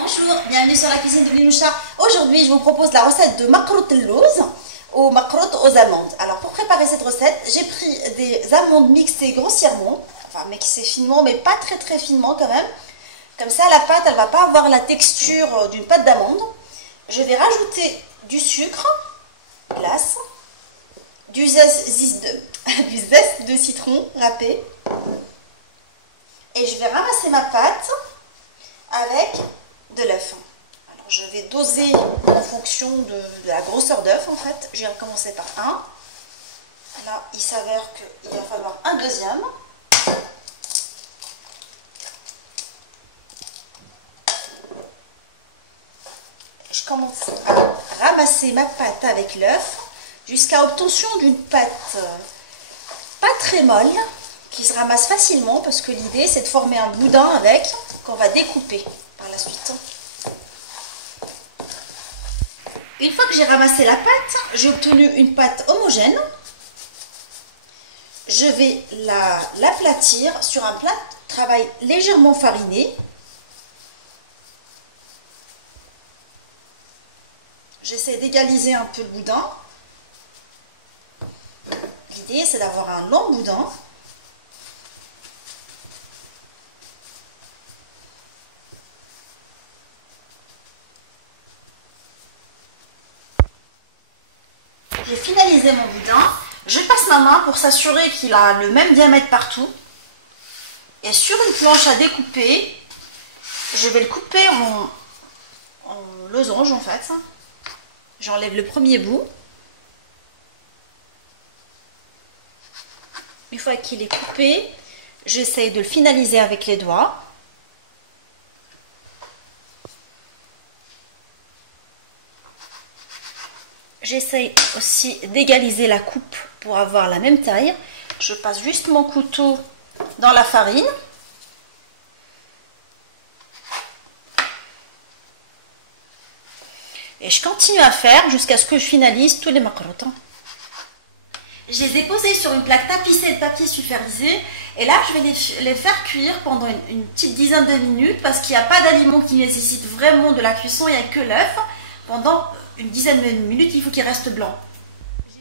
Bonjour, bienvenue sur la cuisine de Linoucha. Aujourd'hui, je vous propose la recette de makrout al-louz ou makrout aux amandes. Alors, pour préparer cette recette, j'ai pris des amandes mixées grossièrement, enfin mixées finement, mais pas très finement quand même. Comme ça, la pâte, elle va pas avoir la texture d'une pâte d'amande. Je vais rajouter du sucre, glace, du zeste de citron râpé, et je vais ramasser ma pâte avec de l'œuf. Alors je vais doser en fonction de la grosseur d'œuf en fait. Je vais recommencer par un. Là il s'avère qu'il va falloir un deuxième. Je commence à ramasser ma pâte avec l'œuf jusqu'à obtention d'une pâte pas très molle qui se ramasse facilement parce que l'idée c'est de former un boudin avec qu'on va découper par la suite. Une fois que j'ai ramassé la pâte, j'ai obtenu une pâte homogène. Je vais l'aplatir sur un plat de travail légèrement fariné. J'essaie d'égaliser un peu le boudin. L'idée c'est d'avoir un long boudin. J'ai finalisé mon boudin. Je passe ma main pour s'assurer qu'il a le même diamètre partout. Et sur une planche à découper, je vais le couper en losange en fait. J'enlève le premier bout. Une fois qu'il est coupé, j'essaye de le finaliser avec les doigts. J'essaye aussi d'égaliser la coupe pour avoir la même taille. Je passe juste mon couteau dans la farine. Et je continue à faire jusqu'à ce que je finalise tous les makrouts. Je les ai posés sur une plaque tapissée de papier sulfurisé. Et là, je vais les faire cuire pendant une petite dizaine de minutes parce qu'il n'y a pas d'aliment qui nécessite vraiment de la cuisson, il n'y a que l'œuf. Pendant une dizaine de minutes, il faut qu'il reste blanc.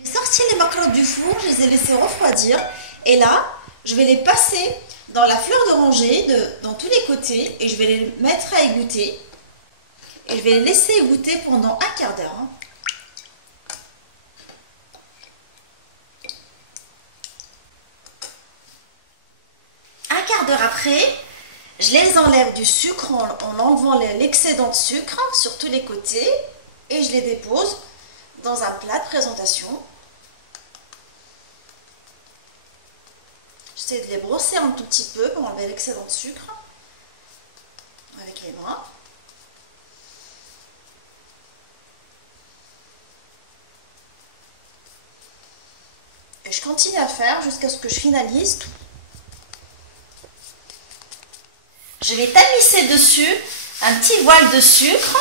J'ai sorti les makrouts du four, je les ai laissés refroidir. Et là, je vais les passer dans la fleur d'oranger dans tous les côtés et je vais les mettre à égoutter. Et je vais les laisser égoutter pendant un quart d'heure. Un quart d'heure après, je les enlève du sucre en enlevant l'excédent de sucre sur tous les côtés et je les dépose dans un plat de présentation. J'essaie de les brosser un tout petit peu pour enlever l'excédent de sucre avec les mains. Et je continue à faire jusqu'à ce que je finalise tout. Je vais tamisser dessus un petit voile de sucre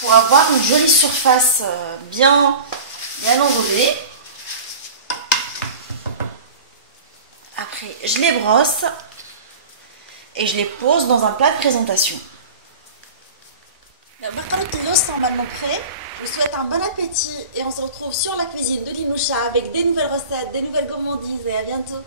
pour avoir une jolie surface bien enrobée. Après, je les brosse et je les pose dans un plat de présentation. Le makrout al-louz est normalement prêt. Je vous souhaite un bon appétit et on se retrouve sur la cuisine de Linoucha avec des nouvelles recettes, des nouvelles gourmandises et à bientôt.